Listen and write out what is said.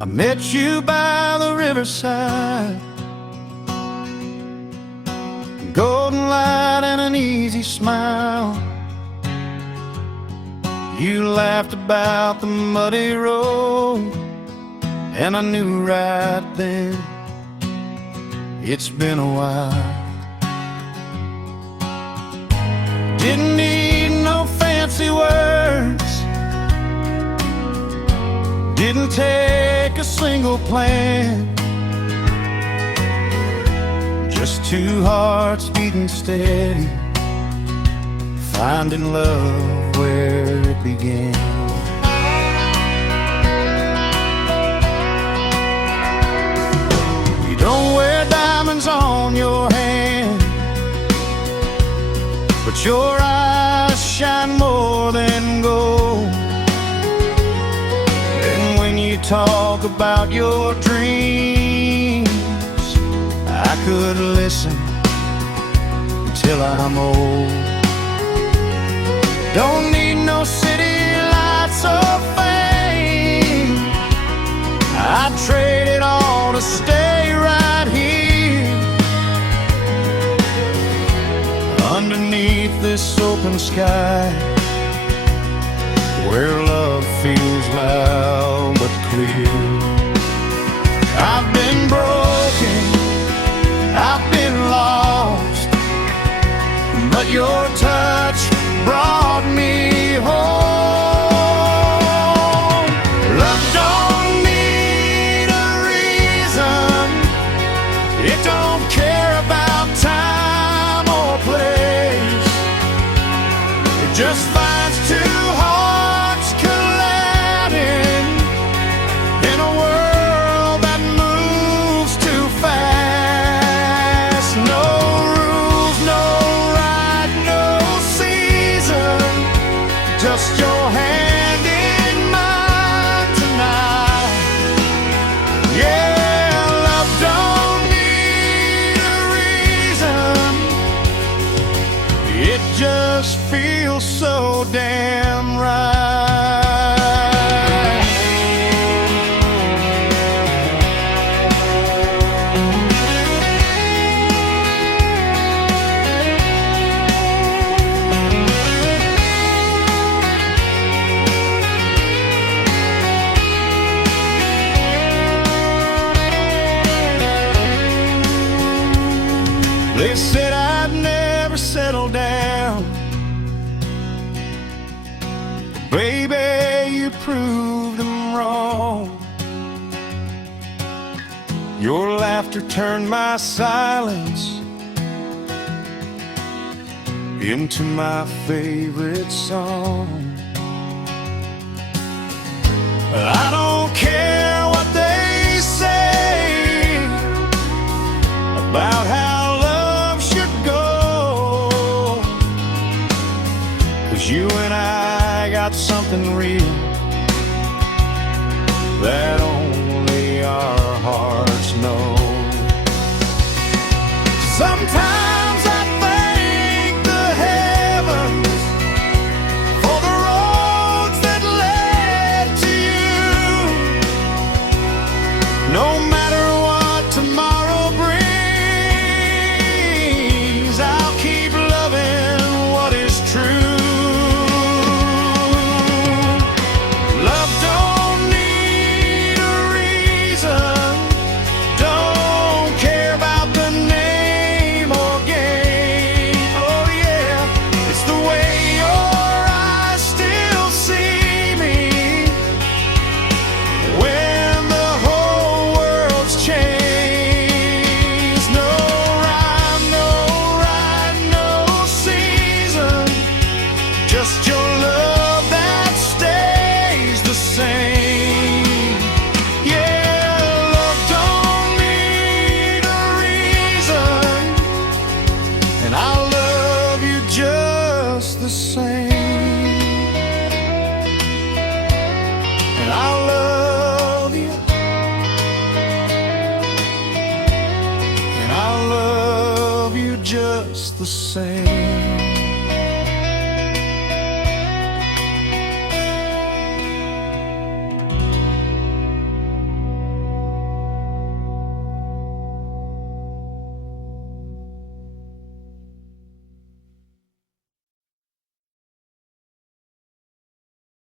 I met you by the riverside, golden light and an easy smile. You laughed about the muddy road, and I knew right then it's been a while. Didn't need no fancy words, didn't take a single plan, just two hearts beating steady, finding love where it began. You don't wear diamonds on your hand, but your eyes shine more than gold. And when you talk about your dreams, I could listen till I'm old. Don't need no city lights or fame, I'd trade it all to stay right here, underneath this open sky, where love feels loud but clear. I've been broken, I've been lost, but your touch brought me home. Love don't need a reason, it don't care about time or place, it just finds two hearts colliding in a world that moves too fast. No rules, no right, no season, just your hand in mine tonight. Yeah, love don't need a reason, it just feels so damn right. They said I'd never settle down, baby, you proved them wrong. Your laughter turned my silence into my favorite song. I don't care what they say about how love should go, 'cause you and I got something real that only our hearts know. Sometimes I thank the heavens for the roads that led to you. No matter what tomorrow brings, I'll keep loving what is true. Love don't need a reason, don't care about the name or just the same.